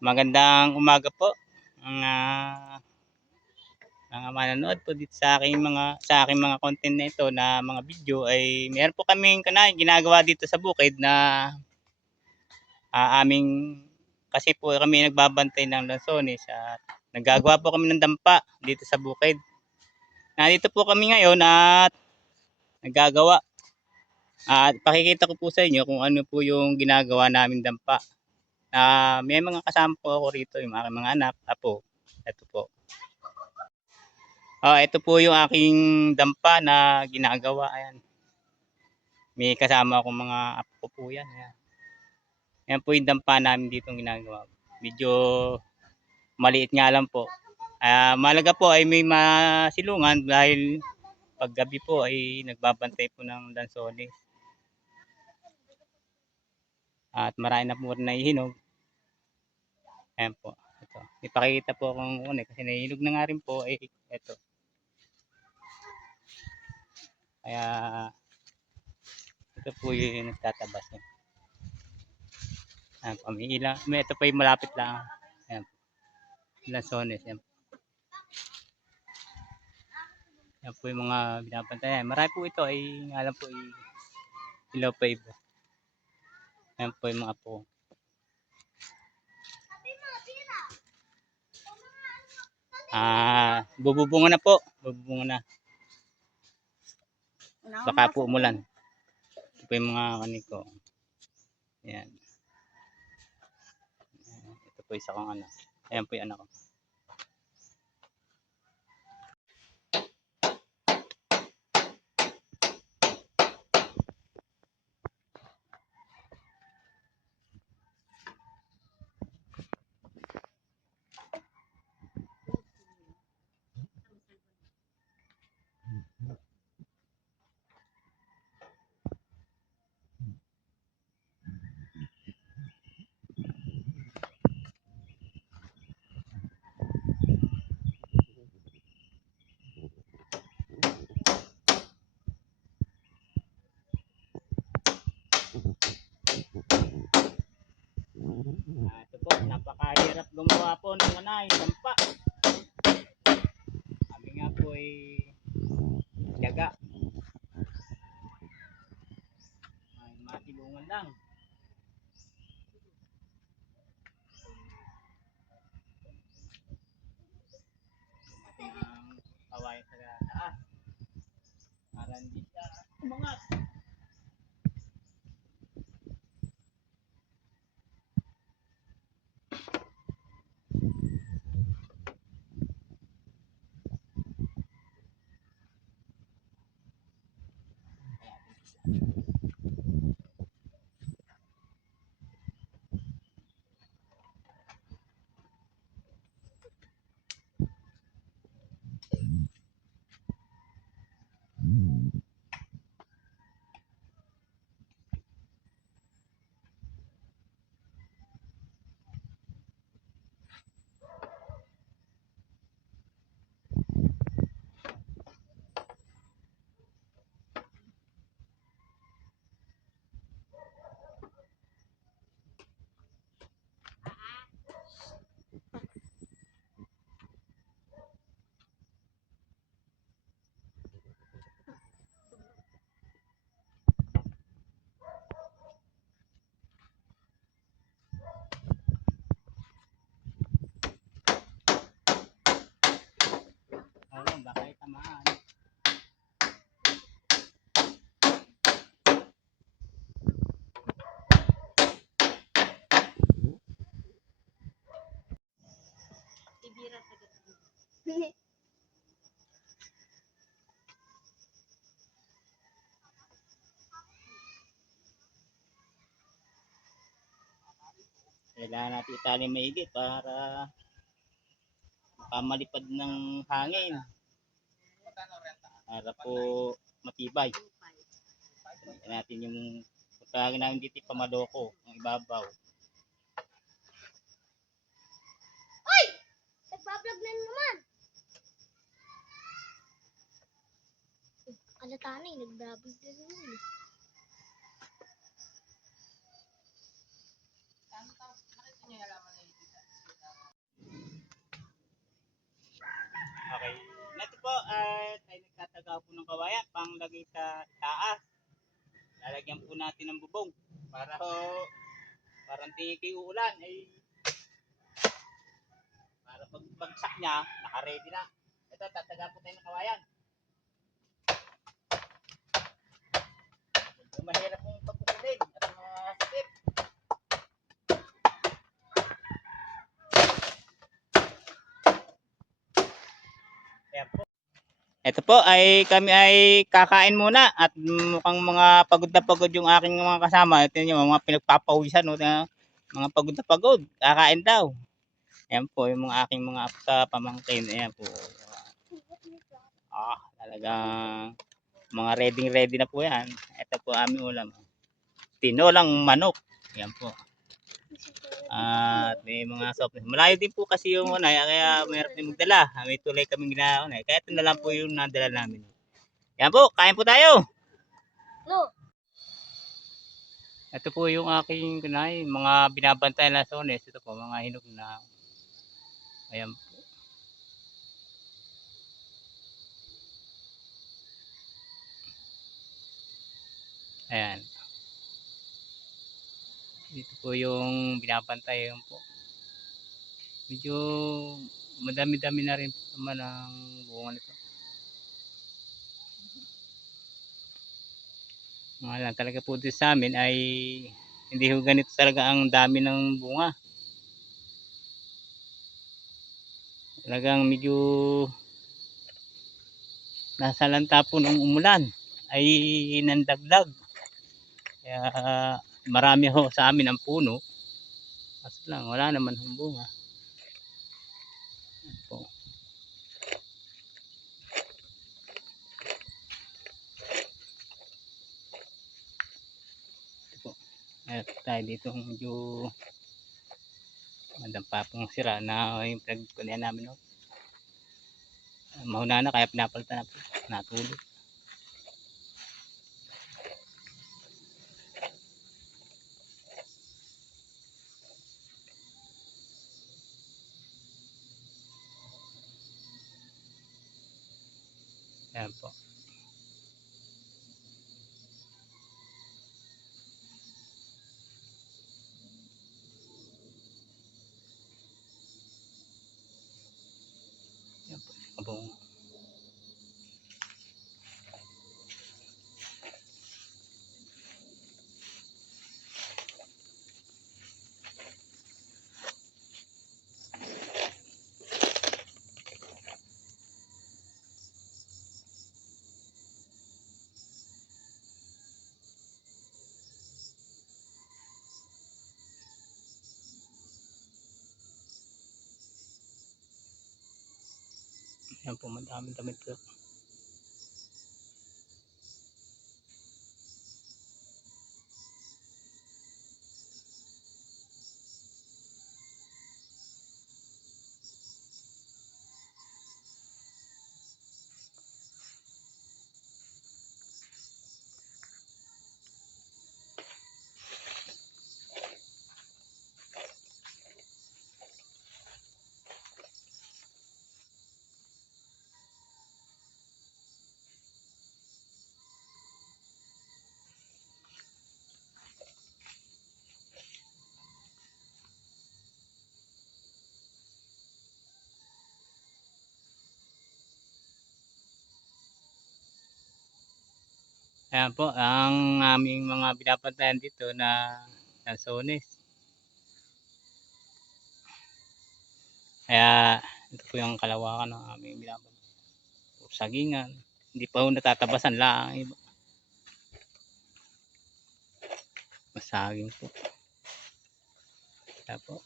Magandang umaga po mga manonood po dito sa aking mga content na ito na mga video ay meron po kaming ginagawa dito sa bukid na aming kasi po kami nagbabantay ng lansones at naggagawa po kami ng dampa dito sa bukid. Nandito po kami ngayon at naggagawa at pakikita ko po sa inyo kung ano po yung ginagawa namin dampa. May mga kasama po ako rito, yung aking mga anak, apo. Ito po. Ito po yung aking dampa na ginagawa. Ayan. May kasama akong mga apo ko po yan. Ayan. Yan po yung dampa namin dito ginagawa. Medyo maliit nga lang po. Malaga po ay may masilungan dahil paggabi po ay nagbabantay po ng lansones. At marami na po rin nahihinog. Ayan po. Ito. Ipakita po kung ano kasi nahihinog na nga rin po. Ito. Kaya ito po yung nagtatabas. Ayan po. Ito po yung malapit lang. Ayan po. Lansones. Ayan po. Yan po yung mga binabantayan. Marami po ito ay alam po ilaw pa iba. Yan po yung mga po. Bububunga na po. Bububunga na. Baka po umulan. Ito po yung mga kaniko. Ayan. Ito po isa kong anak. Ayan po yung anak ko. Ito po, napakahirap gumawa po ng dampa. Kami nga po ay tiyaga. May matilungan lang. Ang kawain sa taas. Para hindi siya umangat. Baka itamaan. Kailangan natin itali maigi para makamalipad ng hangin. Para po matibay. Tignan natin yung pagkagin namin dito pamaloko ang ibabaw. Oy! Nagbablog na naman. Alata na nagbablog na naman. pang lagay sa taas. Lalagyan po natin ng bubong para parang tingin kayo uulan ay para pag bagsak niya, naka-ready na. Ito, tataga po tayo ng kawayan. Medyo mahirap pong pagpupulin at sakit. Ayan po. Ito po ay kami ay kakain muna at mukhang mga pagod na pagod yung aking mga kasama. Ito yung mga pinagpapawisan, no, na mga pagod na pagod. Kakain daw. Ayan po yung mga aking mga apo sa pamangkin. Ayan po. Talagang mga ready na po yan. Ito po aming ulam. Tinolang manok. Ayan po. At may mga soft. Malayo din po kasi yung unay, kaya mayroon din magdala. May tulay kaming ginawa unay. Kaya ito na lang po yung nadala namin. Yan po, kain po tayo. No. Ito po yung aking kunay, mga binabantay na sones. Ito po, mga hinog na. Ayan po. Ayan. Dito po yung binabantay. Ayan po. Medyo madami-dami na rin naman ang bunga nito. Mga lang talaga po dito sa amin ay hindi ho ganito talaga ang dami ng bunga. Talagang medyo nasa lanta po ng umulan ay nandagdag. Kaya marami ho sa amin ang puno. Kaso lang wala naman hong bunga. Ayan po. Ito po. Ayan tayo dito medyo madampa pong sira na yung pinagkulian namin. No? Mahuna na kaya pinapalitan na po. Natulog. Ayan po. Ayan po. Abong. Ayan po, madaming damit po. Ayan po, ang aming mga binabantayan dito na lansones. Kaya ito po yung kalawakan ng aming binabantayan. Sagingan. Hindi pa ho natatabasan lang. Iba. Masaging po. Kaya po.